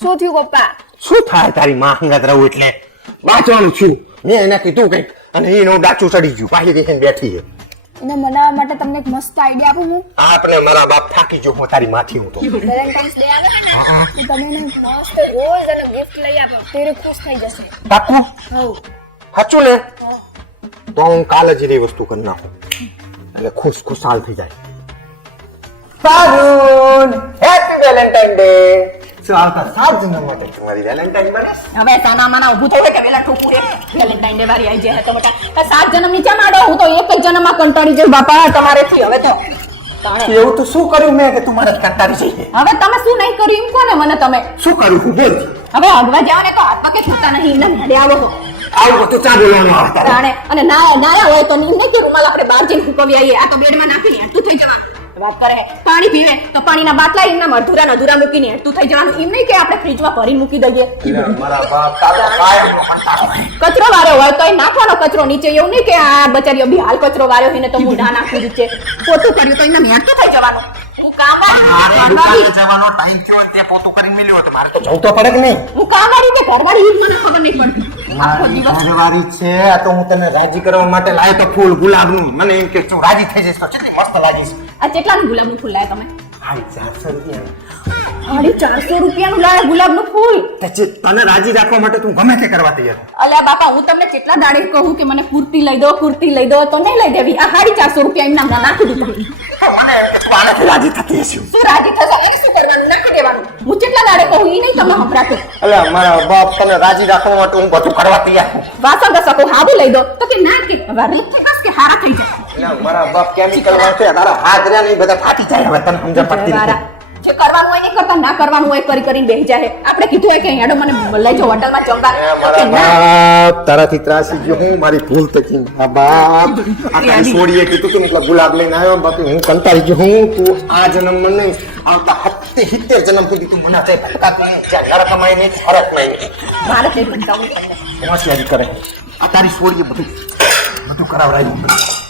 શું થયું પપ્પા? શું થાય તારી માં હંગાત રહું એટલે વાંચવાનું છું મેં એને કીધું કઈક અને એનો ડાચું ચડી ગયું પાછી દેખીને બેઠી છે. એને મનાવવા માટે તમને એક મસ્ત આઈડિયા આપું હું. આપણે મારા બાપ થાકી ગયો હું તારી માથી હું તો વેલેન્ટાઇન્સ ડે આવે છે ને તો તમે એને મસ્ત રોજ અને ગિફ્ટ લઈ આપો તો એ ખુશ થઈ જશે. પાકું હઉ સાચું ને તો હું કાલે જ એ વસ્તુ કરી નાખું એટલે ખુશાલ થઈ જાય. સારું હેપી વેલેન્ટાઇન ડે. શું આવતા 7 જણા માટે તમારી વેલેન્ટાઇન બને હવે સોના માના ઊભું થવું કે વેલા ઠોકું રે વેલેન્ટાઇન ડે વાળી આવી જાય તો મોટા 7 જન્મ નીચે માડો હું તો એક જ જન્મમાં કંટાળી જઈ બાપા તમારે થી હવે તો એવું તો શું કર્યું મેં કે તું મારે કંટાળી જઈ હવે તમે શું નહીં કર્યું એમ કોને મને તમે શું કર્યું હું બોલ હવે આગવા જાવ ને તો હાથ પગે છૂટતા નહીં એમને ઘરે આવો તો આવું તો ચાલુ લેવાનું આવતા તાણે અને ના હોય તો નહીં તો રૂમાલ આપણે બહાર જઈને ફૂકવી આવીએ આ તો બેડમાં નાખીને હેઠું થઈ જવાનું વાત કરે પાણી પીવે તો પાણીના બાટલા એમના અધૂરા મૂકીને હેઠું થઈ જવાનું એમ નહીં કે આપણે ફ્રીજમાં ભરીને મૂકી દઈએ મારા બાપ તારો કાયમ કચરો વાળો હોય તો નાખવાનો કચરો નીચે એવું નહીં કે આ બચારીઓ બી હાલ કચરો વાળ્યો હોય ને તો મૂઢા નાખી નીચે પોતું કર્યું તો એમને હેઠું થઈ જવાનું હું કામ જવાનો ટાઈમ થયો તે પોતું કરીને મિલ્યો તો મારે તો જવું તો પડે કે નહીં હું કામ વાળી કે ઘરવાળી મને ખબર નહીં પડતી આખો દિવસ ઘરવાળી છે આ તો હું તને રાજી કરવા માટે લાવ્યો તો ફૂલ ગુલાબનું મને એમ કે તું રાજી થઈ જઈશ તો કેટલી મસ્ત લાગીશ. આ કેટલાનું ગુલાબનું ફૂલ લાયા તમે? હાય 400 રૂપિયા. 450 રૂપિયાનું લાયા ગુલાબનું ફૂલ. તને રાજી રાખવા માટે તું ગમે તે કરવા તૈયાર. અલ્યા બાપા હું તમને કેટલા દાડે કહું કે મને કુર્તી લઈ દો તો નહીં લઈ દેવી આ 450 રૂપિયા એમના નાખી દીધું. મને તું આનાથી રાજી થતી હશે. શું રાજી થશે એને શું કરવાનું નાખી દેવાનું હું કેટલા દાડે કહું એ નહીં તમે સંભળાતું. અલ્યા મારા બાપ તને રાજી રાખવા માટે હું બધું કરવા તૈયાર છું. વાસણ ઘસકો હાબુ લઈ દો તો કે ના કે રીત થઈ બસ કે હારા થઈ જાય. અલ્યા મારા બાપ કેમિકલ વાળા છે તારા હાથ રહ્યા નહીં બધા ફાટી જાય હવે તને સમજ પડતી નથી. જે કરવાનું હોય નહીં કરતા ના કરવાનું હોય કરીને બેસી જાય આપણે કીધું હોય કે હેડો મને લઈ જાઓ હોટલમાં જમવા મારા બાપ તારાથી ત્રાસી ગયો હું મારી ભૂલ થકી મારા બાપ આ તારી છોડીએ કીધું તું એટલે ગુલાબ લઈને આવ્યો બાકી હું કંટાળી ગયો હું તું આ જન્મમાં નહીં આવતા 70 જન્મ સુધી તું મને જાય ભટકાતી જ્યાં નરકમાં નહીં ફરકમાં નહીં મારે તે ભટકાવું હોશિયારી કરે આ તારી છોડીએ બધું કરાવરાયું.